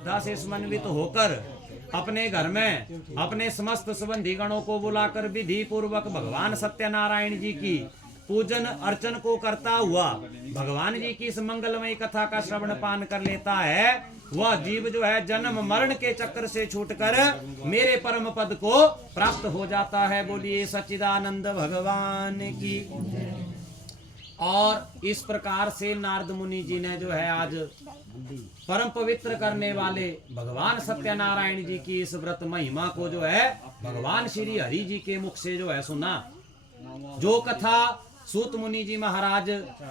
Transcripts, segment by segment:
श्रद्धा से समन्वित होकर अपने घर में अपने समस्त संबंधी गणों को बुलाकर विधि पूर्वक भगवान सत्यनारायण जी की पूजन अर्चन को करता हुआ भगवान जी की इस मंगलमय कथा का श्रवण पान कर लेता है, वह जीव जो है जन्म मरण के चक्कर से छूटकर मेरे परम पद को प्राप्त हो जाता है। बोलिए सच्चिदानंद भगवान की। और इस प्रकार से नारद मुनि जी ने जो है आज परम पवित्र करने वाले भगवान सत्यनारायण जी की इस व्रत महिमा को जो है भगवान श्री हरि जी के मुख से जो है सुना। जो कथा सूत मुनि जी महाराज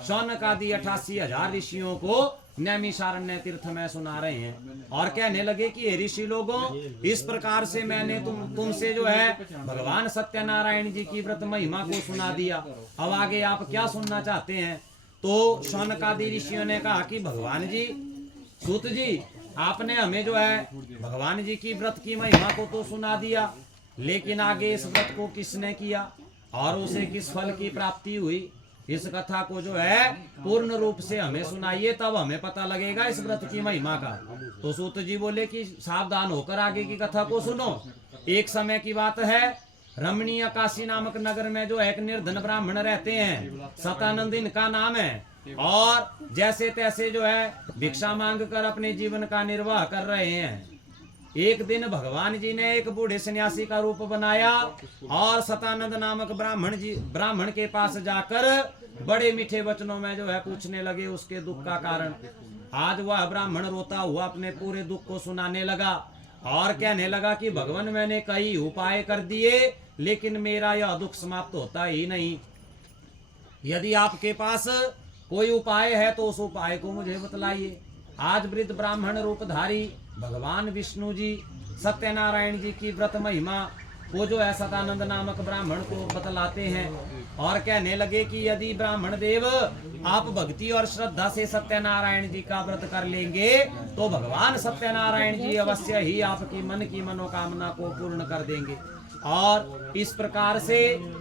शौनक आदि 88,000 ऋषियों को नैमिषारण्य तीर्थ में सुना रहे हैं और कहने लगे कि ऋषि लोगों, इस प्रकार से मैंने तुमसे जो है भगवान सत्यनारायण जी की व्रत महिमा को सुना दिया, अब आगे आप क्या सुनना चाहते हैं। तो शौनक आदि ऋषियों ने कहा कि भगवान जी, सूत जी, आपने हमें जो है भगवान जी की व्रत की महिमा को तो सुना दिया, लेकिन आगे इस व्रत को किसने किया और उसे किस फल की प्राप्ति हुई, इस कथा को जो है पूर्ण रूप से हमें सुनाइए, तब हमें पता लगेगा इस व्रत की महिमा का। तो सूत जी बोले कि सावधान होकर आगे की कथा को सुनो। एक समय की बात है, रमणीय काशी नामक नगर में जो एक निर्धन ब्राह्मण रहते हैं, सतानंद इनका नाम है, और जैसे तैसे जो है भिक्षा मांग कर अपने जीवन का निर्वाह कर रहे हैं। एक दिन भगवान जी ने एक बूढ़े सन्यासी का रूप बनाया और सतानंद नामक ब्राह्मण के पास जाकर बड़े मीठे वचनों में जो है पूछने लगे उसके दुख का कारण। आज वह ब्राह्मण रोता हुआ अपने पूरे दुख को सुनाने लगा और कहने लगा कि भगवान, मैंने कई उपाय कर दिए लेकिन मेरा यह दुख समाप्त होता ही नहीं। यदि आपके पास कोई उपाय है तो उस उपाय को मुझे बतलाइए। आज वृद्ध ब्राह्मण रूपधारी भगवान विष्णु जी सत्यनारायण जी की व्रत महिमा वो जो है सतानंद नामक ब्राह्मण को बतलाते हैं और कहने लगे कि यदि ब्राह्मण देव आप भक्ति और श्रद्धा से सत्यनारायण जी का व्रत कर लेंगे तो भगवान सत्यनारायण जी अवश्य ही आपकी मन की मनोकामना को पूर्ण कर देंगे। और इस प्रकार से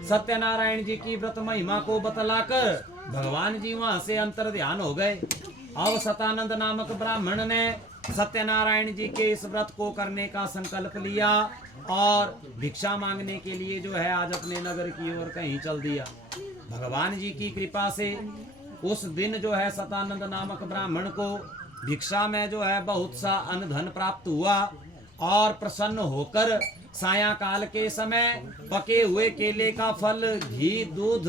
सत्यनारायण जी की व्रत महिमा को बतलाकर भगवान जी वहां से अंतर ध्यान हो गए। अब सतानंद नामक ब्राह्मण ने सत्यनारायण जी के इस व्रत को करने का संकल्प लिया और भिक्षा मांगने के लिए जो है आज अपने नगर की ओर कहीं चल दिया। भगवान जी की कृपा से उस दिन जो है सतानंद नामक ब्राह्मण को भिक्षा में जो है बहुत सा अन्न धन प्राप्त हुआ और प्रसन्न होकर सायंकाल के समय पके हुए केले का फल, घी, दूध,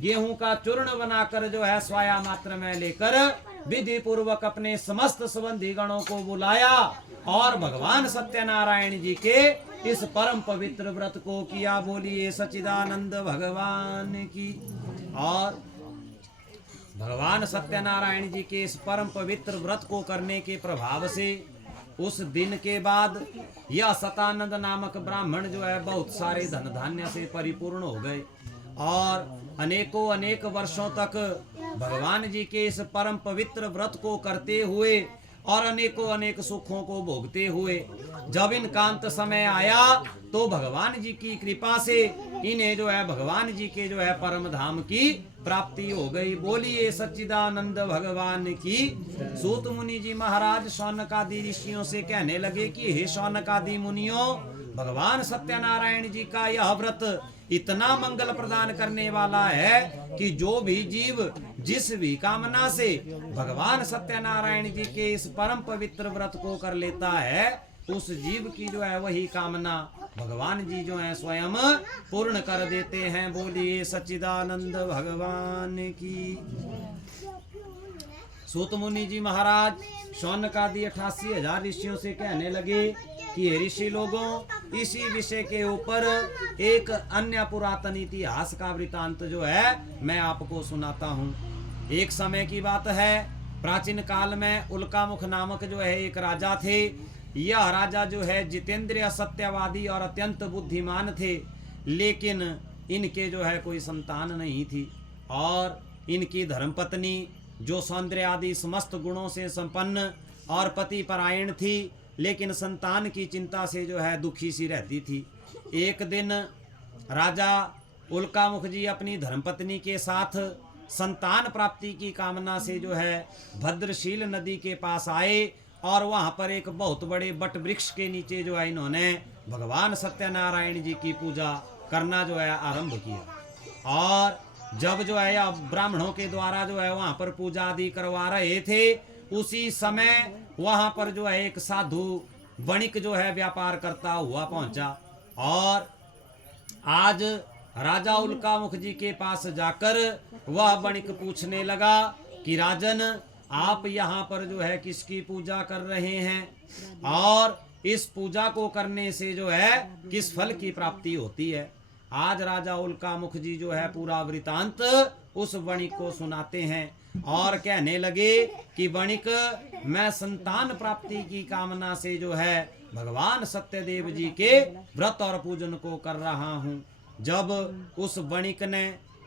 गेहूं का चूर्ण बनाकर जो है स्वाया मात्र में लेकर विधि पूर्वक अपने समस्त संबंधी गणों को बुलाया और भगवान सत्यनारायण जी के इस परम पवित्र व्रत को किया। बोलिए सच्चिदानंद भगवान की। और भगवान सत्यनारायण जी के इस परम पवित्र व्रत को करने के प्रभाव से उस दिन के बाद यह सतानंद नामक ब्राह्मण जो है बहुत सारे धन धान्य से परिपूर्ण हो गए और अनेकों अनेक वर्षों तक भगवान जी के इस परम पवित्र व्रत को करते हुए और अनेकों अनेक सुखों को भोगते हुए जब इनका अंत समय आया तो भगवान जी की कृपा से इन्हें जो है भगवान जी के जो है परम धाम की प्राप्ति हो गई। बोलिए सच्चिदानंद भगवान की। सूत मुनि जी महाराज शौनकादि ऋषियों से कहने लगे कि हे शौनकादि मुनियों, भगवान सत्यनारायण जी का यह व्रत इतना मंगल प्रदान करने वाला है कि जो भी जीव जिस भी कामना से भगवान सत्यनारायण जी के इस परम पवित्र व्रत को कर लेता है उस जीव की जो है वही कामना भगवान जी जो है स्वयं पूर्ण कर देते हैं। बोलिए सच्चिदानंद भगवान की। सूत मुनि जी महाराज शौनकादि 88,000 ऋषियों से कहने लगे कि ऋषि लोगों, इसी विषय के ऊपर एक अन्य पुरातन इतिहास का वृतांत जो है मैं आपको सुनाता हूँ। एक समय की बात है, प्राचीन काल में उल्कामुख नामक जो है एक राजा थे। यह राजा जो है जितेंद्रिय, सत्यवादी और अत्यंत बुद्धिमान थे, लेकिन इनके जो है कोई संतान नहीं थी और इनकी धर्मपत्नी जो सौंदर्य आदि समस्त गुणों से संपन्न और पति परायण थी, लेकिन संतान की चिंता से जो है दुखी सी रहती थी। एक दिन राजा उल्कामुख जी अपनी धर्मपत्नी के साथ संतान प्राप्ति की कामना से जो है भद्रशील नदी के पास आए और वहां पर एक बहुत बड़े बट वृक्ष के नीचे जो है इन्होंने भगवान सत्यनारायण जी की पूजा करना जो है आरंभ किया। और जब जो है अब ब्राह्मणों के द्वारा जो है वहां पर पूजा आदि करवा रहे थे, उसी समय वहां पर जो है एक साधु वणिक जो है व्यापार करता हुआ पहुंचा और आज राजा उल्कामुख जी के पास जाकर वह वणिक पूछने लगा कि राजन, आप यहाँ पर जो है किसकी पूजा कर रहे हैं और इस पूजा को करने से जो है किस फल की प्राप्ति होती है। आज राजा उल्कामुख जी जो है पूरा वृतांत उस वणिक को सुनाते हैं और कहने लगे कि वणिक, मैं संतान प्राप्ति की कामना से जो है भगवान सत्यदेव जी के व्रत और पूजन को कर रहा हूँ। जब उस वणिक ने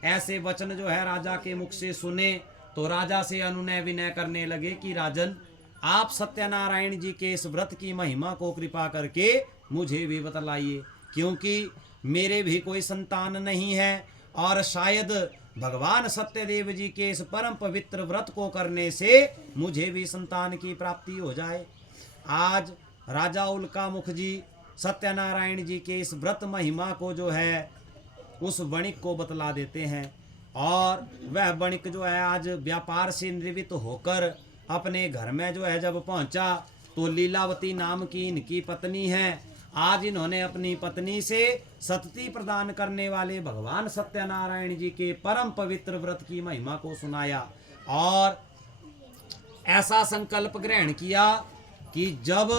ऐसे वचन जो है राजा के मुख से सुने तो राजा से अनुनय विनय करने लगे कि राजन, आप सत्यनारायण जी के इस व्रत की महिमा को कृपा करके मुझे भी बतलाइए, क्योंकि मेरे भी कोई संतान नहीं है और शायद भगवान सत्यदेव जी के इस परम पवित्र व्रत को करने से मुझे भी संतान की प्राप्ति हो जाए। आज राजा उल्कामुख जी सत्यनारायण जी के इस व्रत महिमा को जो है उस वणिक को बतला देते हैं और वह वणिक जो है आज व्यापार से निवृत्त होकर अपने घर में जो है जब पहुंचा तो लीलावती नाम की इनकी पत्नी है। आज इन्होंने अपनी पत्नी से सतती प्रदान करने वाले भगवान सत्यनारायण जी के परम पवित्र व्रत की महिमा को सुनाया और ऐसा संकल्प ग्रहण किया कि जब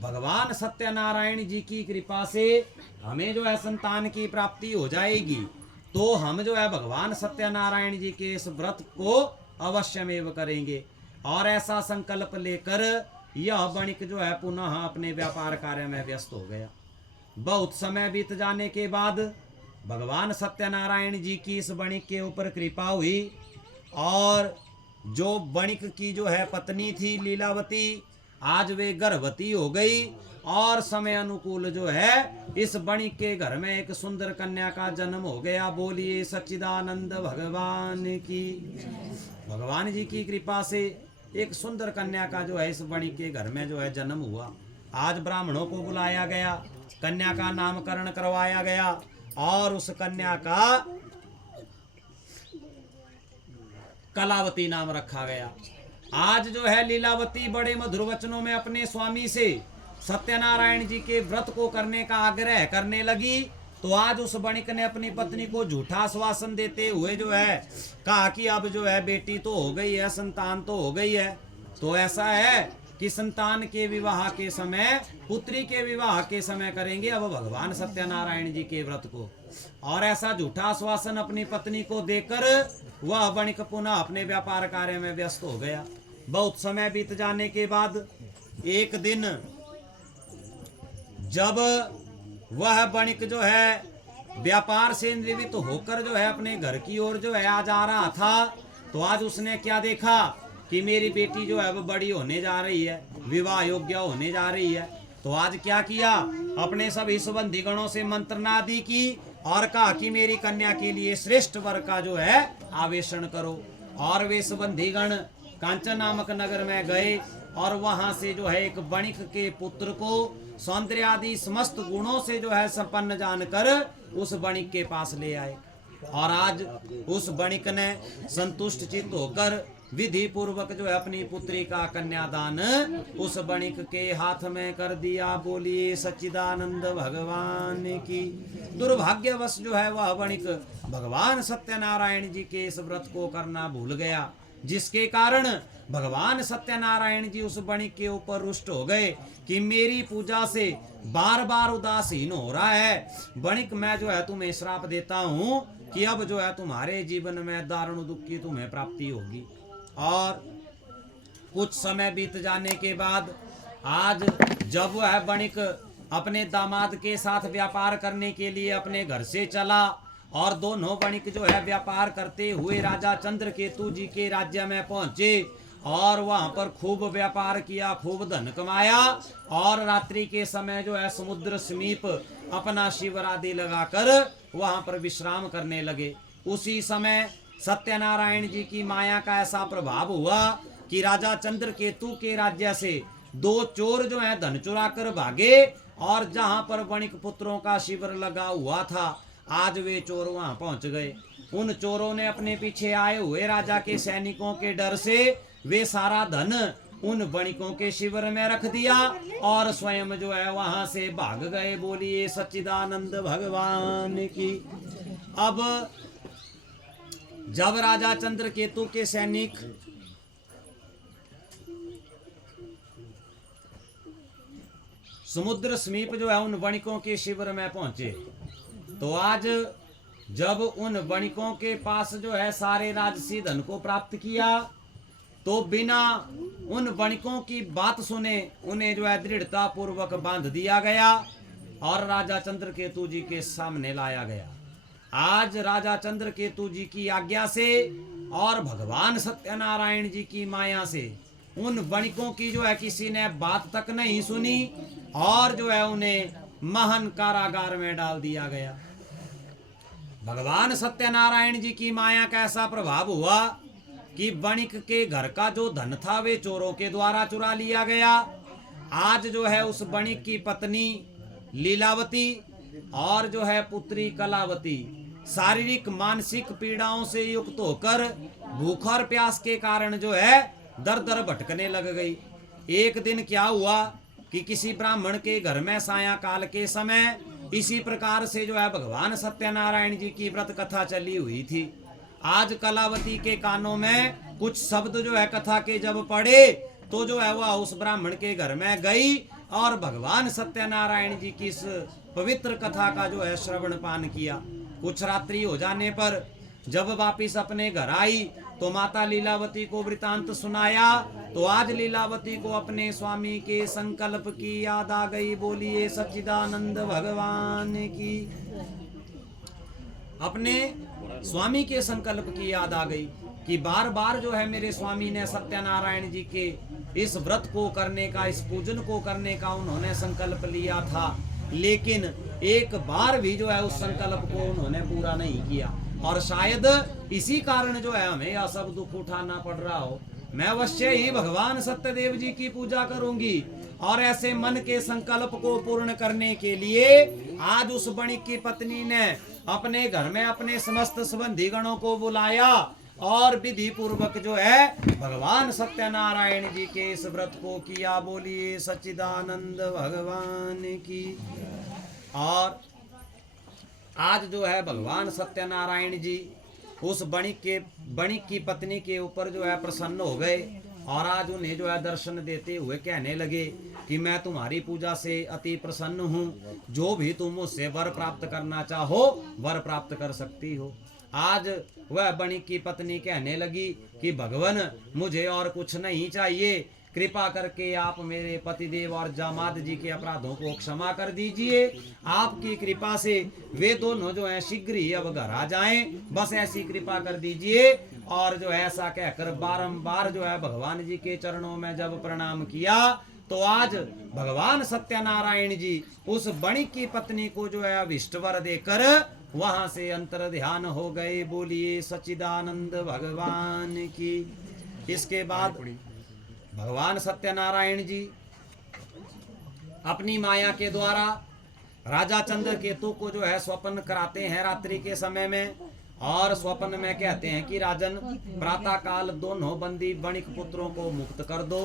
भगवान सत्यनारायण जी की कृपा से हमें जो है संतान की प्राप्ति हो जाएगी तो हम जो है भगवान सत्यनारायण जी के इस व्रत को अवश्यमेव करेंगे। और ऐसा संकल्प लेकर यह वणिक जो है पुनः अपने व्यापार कार्य में व्यस्त हो गया। बहुत समय बीत जाने के बाद भगवान सत्यनारायण जी की इस वणिक के ऊपर कृपा हुई और जो वणिक की जो है पत्नी थी लीलावती, आज वे गर्भवती हो गई और समय अनुकूल जो है इस वणिक के घर में एक सुंदर कन्या का जन्म हो गया। बोलिए सच्चिदानंद भगवान की। भगवान जी की कृपा से एक सुंदर कन्या का जो है इस वणिक के घर में जो है जन्म हुआ। आज ब्राह्मणों को बुलाया गया, कन्या का नामकरण करवाया गया और उस कन्या का कलावती नाम रखा गया। आज जो है लीलावती बड़े मधुर वचनों में अपने स्वामी से सत्यनारायण जी के व्रत को करने का आग्रह करने लगी तो आज उस वणिक ने अपनी पत्नी को झूठा आश्वासन देते हुए जो है कहा कि अब जो है बेटी तो हो गई है, संतान तो हो गई है, तो ऐसा है कि संतान के विवाह के समय, पुत्री के विवाह के समय करेंगे अब भगवान सत्यनारायण जी के व्रत को। और ऐसा झूठा आश्वासन अपनी पत्नी को देकर वह वणिक पुनः अपने व्यापार कार्य में व्यस्त हो गया। बहुत समय बीत जाने के बाद एक दिन जब वह वणिक जो है व्यापार से निवृत्त होकर जो है अपने घर की ओर जो है आज आ रहा था तो आज उसने क्या देखा कि मेरी बेटी जो है वो बड़ी होने जा रही है, विवाह योग्य होने जा रही है। तो आज क्या किया, अपने सभी सुबंधी गणों से मंत्रणा आदि की और कहा कि मेरी कन्या के लिए श्रेष्ठ वर का जो है आवेशण करो। और वे सुबंधी गण कांचन नामक नगर में गए और वहां से जो है एक वणिक के पुत्र को सौंदर्य आदि समस्त गुणों से जो है संपन्न जानकर उस वणिक के पास ले आए। और आज उस वणिक ने संतुष्ट चित्त होकर विधि पूर्वक जो है अपनी पुत्री का कन्यादान उस वणिक के हाथ में कर दिया। बोलिए सच्चिदानंद भगवान की। दुर्भाग्यवश जो है वह वणिक भगवान सत्यनारायण जी के इस व्रत को करना भूल गया, जिसके कारण भगवान सत्यनारायण जी उस वणिक के ऊपर रुष्ट हो गए कि मेरी पूजा से बार बार उदासीन हो रहा है। वणिक, मैं जो है तुम्हें श्राप देता हूं कि अब जो है तुम्हारे जीवन में दारुण दुख की तुम्हें प्राप्ति होगी। और कुछ समय बीत जाने के बाद आज जब वह वणिक अपने दामाद के साथ व्यापार करने के लिए अपने घर से चला और दोनों वणिक जो है व्यापार करते हुए राजा चंद्रकेतु जी के राज्य में पहुंचे और वहां पर खूब व्यापार किया, खूब धन कमाया और रात्रि के समय जो है समुद्र समीप अपना शिविर आदि लगाकर वहां पर विश्राम करने लगे। उसी समय सत्यनारायण जी की माया का ऐसा प्रभाव हुआ कि राजा चंद्रकेतु के राज्य से दो चोर जो है धन चुरा कर भागे, और जहां पर वणिक पुत्रों का शिविर लगा हुआ था आज वे चोर वहां पहुंच गए। उन चोरों ने अपने पीछे आए हुए राजा के सैनिकों के डर से वे सारा धन उन वणिकों के शिविर में रख दिया और स्वयं जो है वहां से भाग गए। बोलिए सच्चिदानंद भगवान की। अब जब राजा चंद्रकेतु के सैनिक समुद्र समीप जो है उन वणिकों के शिविर में पहुंचे, तो आज जब उन वणिकों के पास जो है सारे राजसी धन को प्राप्त किया, तो बिना उन वणिकों की बात सुने उन्हें जो है दृढ़ता पूर्वक बांध दिया गया और राजा चंद्रकेतु जी के सामने लाया गया। आज राजा चंद्रकेतु जी की आज्ञा से और भगवान सत्यनारायण जी की माया से उन वणिकों की जो है किसी ने बात तक नहीं सुनी और जो है उन्हें महान कारागार में डाल दिया गया। भगवान सत्यनारायण जी की माया का ऐसा प्रभाव हुआ कि वणिक के घर का जो धन था वे चोरों के द्वारा चुरा लिया गया। आज जो है उस वणिक की पत्नी लीलावती और जो है पुत्री कलावती शारीरिक मानसिक पीड़ाओं से युक्त होकर भूख और प्यास के कारण जो है दर दर भटकने लग गई। एक दिन क्या हुआ कि किसी ब्राह्मण के घर में सायंकाल के समय इसी प्रकार से जो है भगवान सत्यनारायण जी की व्रत कथा चली हुई थी। आज कलावती के कानों में कुछ शब्द जो है कथा के जब पड़े, तो जो है वह उस ब्राह्मण के घर में गई और भगवान सत्यनारायण जी की इस पवित्र कथा का जो है श्रवण पान किया। कुछ रात्रि हो जाने पर जब वापिस अपने घर आई तो माता लीलावती को वृतांत सुनाया, तो आज लीलावती को अपने स्वामी के संकल्प की याद आ गई। बोलिए सच्चिदानंद भगवान की। अपने स्वामी के संकल्प की याद आ गई कि बार बार जो है मेरे स्वामी ने सत्यनारायण जी के इस व्रत को करने का, इस पूजन को करने का उन्होंने संकल्प लिया था, लेकिन एक बार भी जो है उस संकल्प को उन्होंने पूरा नहीं किया और शायद इसी कारण जो है हमें यह सब दुख उठाना पड़ रहा हो। मैं अवश्य ही भगवान सत्यदेव जी की पूजा करूंगी और ऐसे मन के संकल्प को पूर्ण करने के लिए आज उस वणिक की पत्नी ने अपने घर में अपने समस्त संबंधी गणों को बुलाया और विधि पूर्वक जो है भगवान सत्यनारायण जी के इस व्रत को किया। बोलिए सच्चिदानंद भगवान की। और आज जो है भगवान सत्यनारायण जी उस वणिक की पत्नी के ऊपर जो है प्रसन्न हो गए और आज उन्हें जो है दर्शन देते हुए कहने लगे कि मैं तुम्हारी पूजा से अति प्रसन्न हूँ, जो भी तुम मुझसे वर प्राप्त करना चाहो वर प्राप्त कर सकती हो। आज वह वणिक की पत्नी कहने लगी कि भगवान मुझे और कुछ नहीं चाहिए, कृपा करके आप मेरे पतिदेव और जामाद जी के अपराधों को क्षमा कर दीजिए। आपकी कृपा से वे दोनों जो हैं शीघ्र ही अब घर आ जाएं, बस ऐसी कृपा कर दीजिए। और जो ऐसा कहकर बारंबार जो है भगवान जी के चरणों में जब प्रणाम किया, तो आज भगवान सत्यनारायण जी उस वणिक की पत्नी को जो है अभिष्ट वर देकर वहां से अंतर ध्यान हो गए। बोलिए सच्चिदानंद भगवान की। इसके बाद भगवान सत्यनारायण जी अपनी माया के द्वारा राजा चंद्रकेतु को जो है स्वप्न कराते हैं रात्रि के समय में, और स्वप्न में कहते हैं कि राजन प्रातः काल दोनों बंदी वणिक पुत्रों को मुक्त कर दो,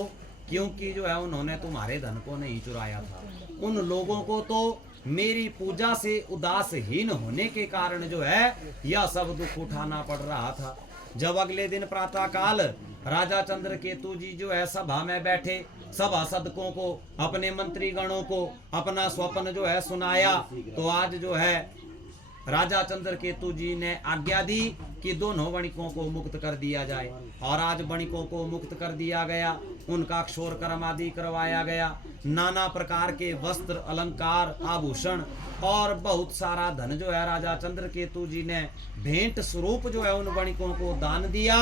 क्योंकि जो है उन्होंने तुम्हारे धन को नहीं चुराया था। उन लोगों को तो मेरी पूजा से उदासहीन होने के कारण जो है यह सब दुख उठाना पड़ रहा था। जब अगले दिन प्रातः काल राजा चंद्रकेतु जी जो है सभा में बैठे, सभा सदकों को, अपने मंत्री गणों को अपना स्वप्न जो है सुनाया, तो आज जो है राजा चंद्रकेतु जी ने आज्ञा दी कि दोनों वणिकों को मुक्त कर दिया जाए। और आज वणिकों को मुक्त कर दिया गया, उनका क्षौर कर्म आदि करवाया गया, नाना प्रकार के वस्त्र अलंकार आभूषण और बहुत सारा धन जो है राजा चंद्रकेतु जी ने भेंट स्वरूप जो है उन वणिकों को दान दिया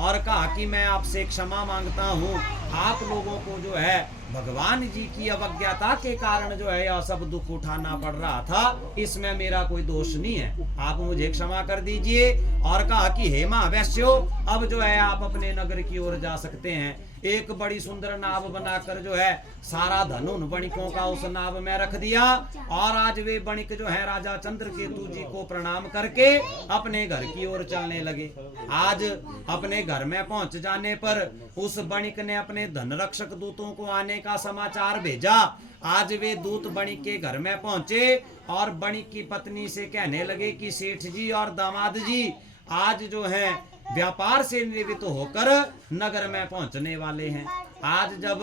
और कहा कि मैं आपसे क्षमा मांगता हूँ, आप लोगों को जो है भगवान जी की अवज्ञाता के कारण जो है यह सब दुख उठाना पड़ रहा था, इसमें मेरा कोई दोष नहीं है, आप मुझे क्षमा कर दीजिए। और कहा कि हे महावैश्यो, अब जो है आप अपने नगर की ओर जा सकते हैं। एक बड़ी सुंदर नाव बनाकर जो है सारा धन उन बणिकों का उस नाव में रख दिया। और आज वे बणिक जो है राजा चंद्रकेतु जी को प्रणाम करके अपने घर की ओर चलने लगे। आज अपने घर में पहुंच जाने पर उस बणिक ने अपने धन रक्षक दूतों को आने का समाचार भेजा। आज वे दूत बणिक के घर में पहुंचे और बणिक की पत्नी से कहने लगे कि सेठ जी और दामाद जी आज जो है व्यापार से निवृत्त होकर नगर में पहुंचने वाले हैं। आज जब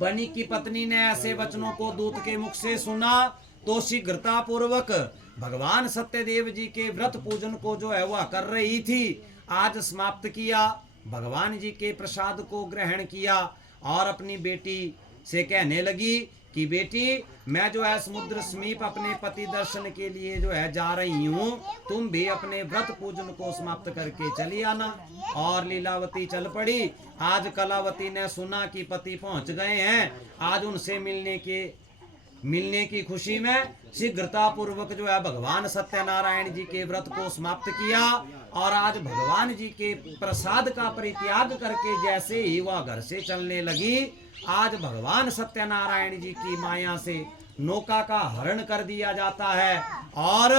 बणिक की पत्नी ने ऐसे वचनों को दूत के मुख से सुना तो शीघ्रता पूर्वक भगवान सत्यदेव जी के व्रत पूजन को जो है वह कर रही थी आज समाप्त किया। भगवान जी के प्रसाद को ग्रहण किया और अपनी बेटी से कहने लगी कि बेटी मैं जो है समुद्र समीप अपने पति दर्शन के लिए जो है जा रही हूँ, तुम भी अपने व्रत पूजन को समाप्त करके चली आना। और लीलावती चल पड़ी। आज कलावती ने सुना कि पति पहुंच गए हैं। आज उनसे मिलने की खुशी में शीघ्रता पूर्वक जो है भगवान सत्यनारायण जी के व्रत को समाप्त किया। और आज भगवान जी के प्रसाद का परित्याग करके जैसे ही वह घर से चलने लगी, आज भगवान सत्यनारायण जी की माया से नौका का हरण कर दिया जाता है और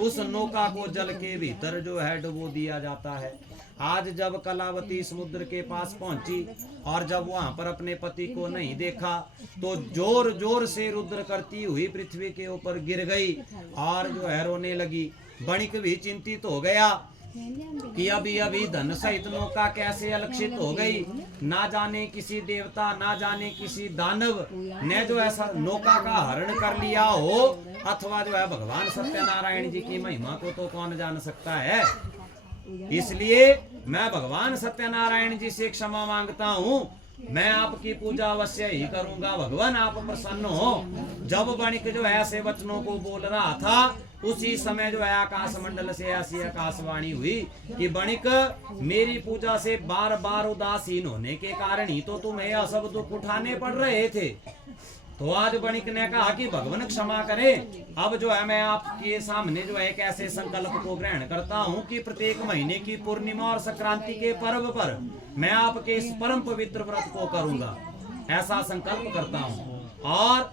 उस नौका को जल के भीतर जो है डुबो दिया जाता है। आज जब कलावती समुद्र के पास पहुंची और जब वहां पर अपने पति को नहीं देखा तो जोर जोर से रुद्र करती हुई पृथ्वी के ऊपर गिर गई और जो है रोने लगी। बणिक भी चिंतित हो गया कि अभी अभी धन सहित नौका कैसे अलक्षित हो गई। ना जाने किसी देवता ना जाने किसी दानव ने जो ऐसा नौका का हरण कर लिया हो, अथवा जो है भगवान सत्यनारायण जी की महिमा को तो कौन जान सकता है। इसलिए मैं भगवान सत्यनारायण जी से क्षमा मांगता हूँ। मैं आपकी पूजा अवश्य ही करूंगा, भगवान आप प्रसन्न हो। जब बणिक जो है ऐसे वचनों को बोल रहा था उसी समय जो है आकाश मंडल से ऐसी आकाशवाणी हुई कि बणिक मेरी पूजा से बार बार उदासीन होने के कारण ही तो तुम्हें यह सब दुख उठाने पड़ रहे थे। तो आज बणिक ने कहा कि भगवान क्षमा करे। अब जो है मैं आपके सामने जो है एक ऐसे संकल्प को ग्रहण करता हूँ कि प्रत्येक महीने की पूर्णिमा और संक्रांति के पर्व पर मैं आपके इस परम पवित्र व्रत को करूंगा, ऐसा संकल्प करता हूँ। और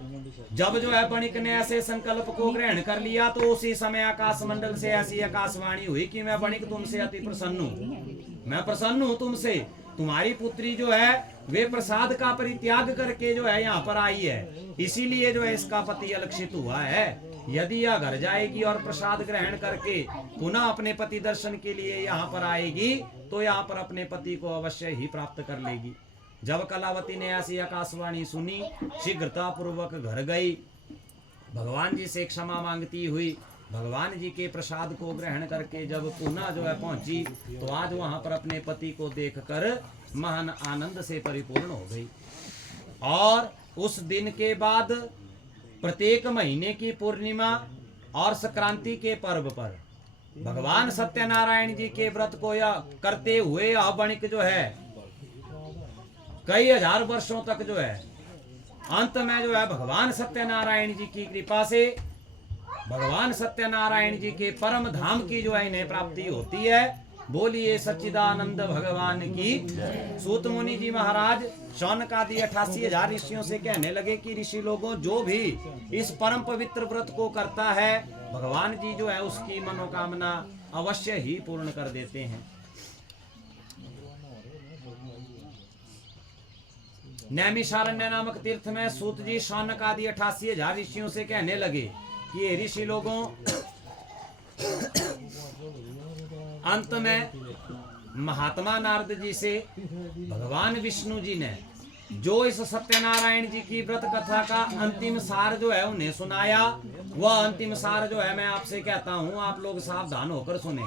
जब जो है बणिक ने ऐसे संकल्प को ग्रहण कर लिया तो उसी समय आकाश मंडल से ऐसी आकाशवाणी हुई कि मैं बणिक तुमसे अति प्रसन्न हूँ, मैं प्रसन्न हूँ तुमसे। तुम्हारी पुत्री जो है वे प्रसाद का परित्याग करके जो है यहाँ पर आई है, इसीलिए जो है इसका पति अलक्षित हुआ है। यदि यह घर जाएगी और प्रसाद ग्रहण करके पुनः अपने पति दर्शन के लिए यहाँ पर आएगी तो यहाँ पर अपने पति को अवश्य ही प्राप्त कर लेगी। जब कलावती ने ऐसी आकाशवाणी सुनी शीघ्रता पूर्वक घर गई, भगवान जी से क्षमा मांगती हुई भगवान जी के प्रसाद को ग्रहण करके जब पुनः जो है पहुंची तो आज वहां पर अपने पति को देखकर महान आनंद से परिपूर्ण हो गई। और उस दिन के बाद प्रत्येक महीने की पूर्णिमा और संक्रांति के पर्व पर भगवान सत्यनारायण जी के व्रत को यह करते हुए यह बणिक जो है कई हजार वर्षों तक जो है अंत में जो है भगवान सत्यनारायण जी की कृपा से भगवान सत्यनारायण जी के परम धाम की जो है इन्हें प्राप्ति होती है। बोलिए सच्चिदानंद भगवान की। सूत मुनि जी महाराज शौनक आदि 88,000 ऋषियों से कहने लगे कि ऋषि लोगों जो भी इस परम पवित्र व्रत को करता है भगवान जी जो है उसकी मनोकामना अवश्य ही पूर्ण कर देते हैं। नैमिषारण्य नामक तीर्थ में सूत जी शौनक आदि 88,000 ऋषियों से कहने लगे कि ये ऋषि लोगों अंत में महात्मा नारद जी से भगवान विष्णु जी ने जो इस सत्यनारायण जी की व्रत कथा का अंतिम सार जो है उन्हें सुनाया, वह अंतिम सार जो है मैं आपसे कहता हूँ, आप लोग सावधान होकर सुने।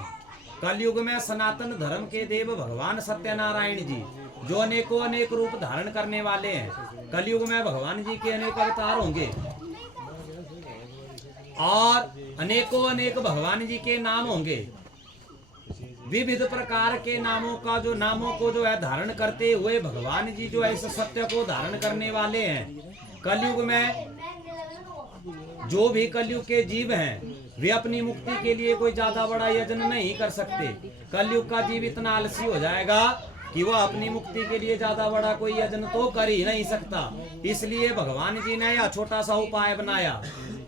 कलयुग में सनातन धर्म के देव भगवान सत्यनारायण जी जो अनेकों अनेक रूप धारण करने वाले हैं, कलयुग में भगवान जी के अनेक अवतार होंगे और अनेकों अनेक भगवान जी के नाम होंगे। विविध प्रकार के नामों को जो है धारण करते हुए भगवान जी जो है इस सत्य को धारण करने वाले हैं। कलयुग में जो भी कलयुग के जीव हैं वे अपनी मुक्ति के लिए कोई ज्यादा बड़ा यजन नहीं कर सकते। कलयुग का जीव इतना आलसी हो जाएगा कि वह अपनी मुक्ति के लिए ज्यादा बड़ा कोई यजन तो कर ही नहीं सकता। इसलिए भगवान जी ने यह छोटा सा उपाय बनाया,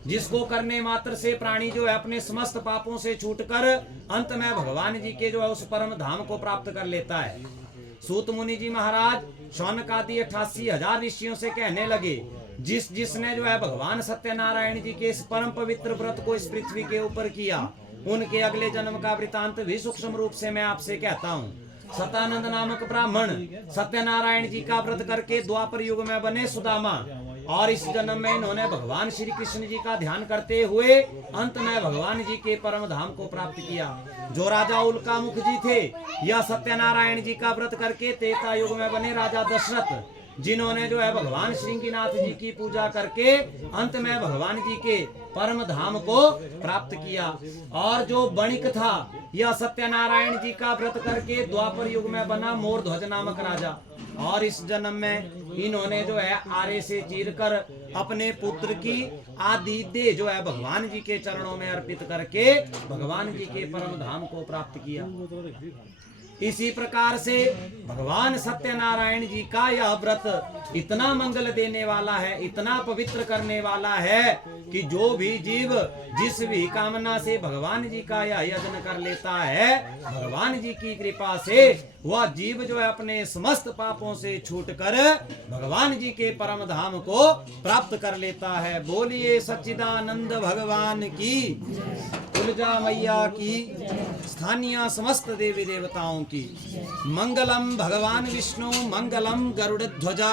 जिसको करने मात्र से प्राणी जो है अपने समस्त पापों से छूटकर अंत में भगवान जी के जो है उस परम धाम को प्राप्त कर लेता है। सूत मुनि जी महाराज शौनक आदि 88,000 ऋषियों से कहने लगे, जिसने जो है भगवान सत्यनारायण जी के इस परम पवित्र व्रत को इस पृथ्वी के ऊपर किया, उनके अगले जन्म का वृतांत भी सूक्ष्म रूप से मैं आपसे कहता हूँ। सतानंद नामक ब्राह्मण सत्यनारायण जी का व्रत करके द्वापर युग में बने सुदामा, और इस जन्म में इन्होंने भगवान श्री कृष्ण जी का ध्यान करते हुए अंत में भगवान जी के परम धाम को प्राप्त किया। जो राजा उल्का मुख जी थे, यह सत्यनारायण जी का व्रत करके त्रेता युग में बने राजा दशरथ, जिन्होंने जो है भगवान श्रृंगीनाथ जी की पूजा करके अंत में भगवान जी के परम धाम को प्राप्त किया। और जो बणिक था, यह सत्यनारायण जी का व्रत करके द्वापर युग में बना मोरध्वज नामक राजा, और इस जन्म में इन्होंने जो है आरे से चीरकर अपने पुत्र की आदि देह जो है भगवान जी के चरणों में अर्पित करके भगवान जी के परम धाम को प्राप्त किया। इसी प्रकार से भगवान सत्यनारायण जी का यह व्रत इतना मंगल देने वाला है, इतना पवित्र करने वाला है कि जो भी जीव जिस भी कामना से भगवान जी का यह यज्ञ कर लेता है, भगवान जी की कृपा से वह जीव जो है अपने समस्त पापों से छूटकर भगवान जी के परम धाम को प्राप्त कर लेता है। बोलिए सच्चिदानंद भगवान की, तुलजा मैया की, स्थानीय समस्त देवी देवताओं की। मंगलम भगवान विष्णु, मंगलम गरुड़ ध्वजा,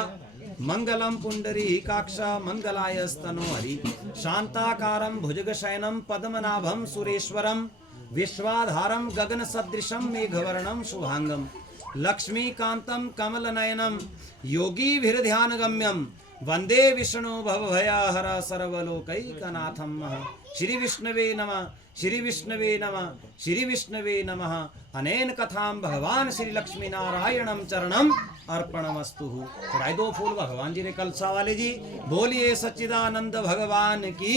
मंगलम पुंडरीकाक्ष, मंगलाय स्तनो हरि, शांताकारं भुजगशयनं पद्मनाभं सुरेश्वरं, विश्वाधारं गगन सदृशं मेघवर्णं शुभांगं, लक्ष्मीकांतं कमलनयनं योगीभिर्ध्यानगम्यं, वंदे विष्णु भवभयहर सर्वलोकैकनाथं। श्री विष्णवे नमः, श्री विष्णवे नमः, श्री विष्णवे नमः। अनेन कथां भगवान श्री लक्ष्मी नारायणं चरणम अर्पणमस्तु। चढ़ाई दो फूल भगवान जी ने कलसा वाले जी। बोलिए सच्चिदानंद भगवान की।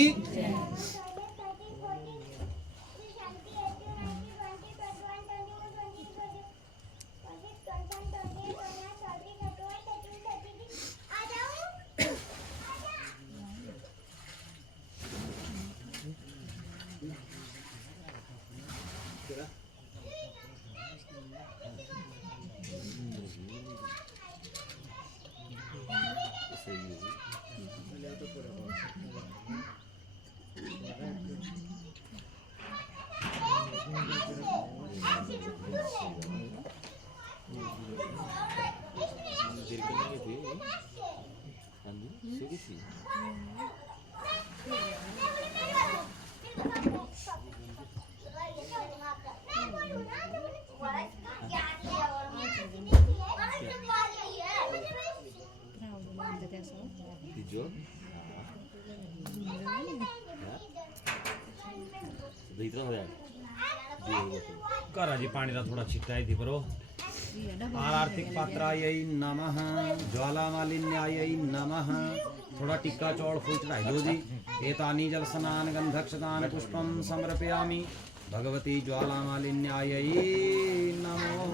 करा जी पानी का थोड़ा छिट्टा ही करो। आर्थिक पात्रायै नमः, ज्वाला मालिन्यायै नमः। थोड़ा टिक्का चौड़ फूल चढ़ाई दो जी। एतानि जल स्नान गंधक्षदान पुष्पम समर्पयामि भगवती ज्वाला मालिन्यायै नमो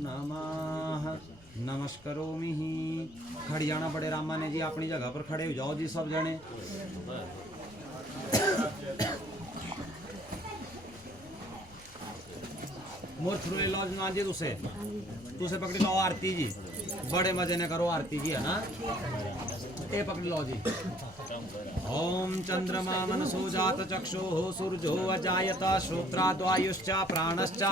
नमः। नमस्करोमि। खड़ी जाना बड़े रामा ने जी, अपनी जगह पर खड़े हो जाओ जी सब जने। मोर छुरे लो जी, तुसे पकड़ी लो आरती जी, बड़े मजे ने करो आरती जी, है ना। ए पकड़ लो जी। ओम चंद्रमा मनसो जात चक्षुः सूर्यो अजायत श्रोत्राद्वायुश्च प्राणश्च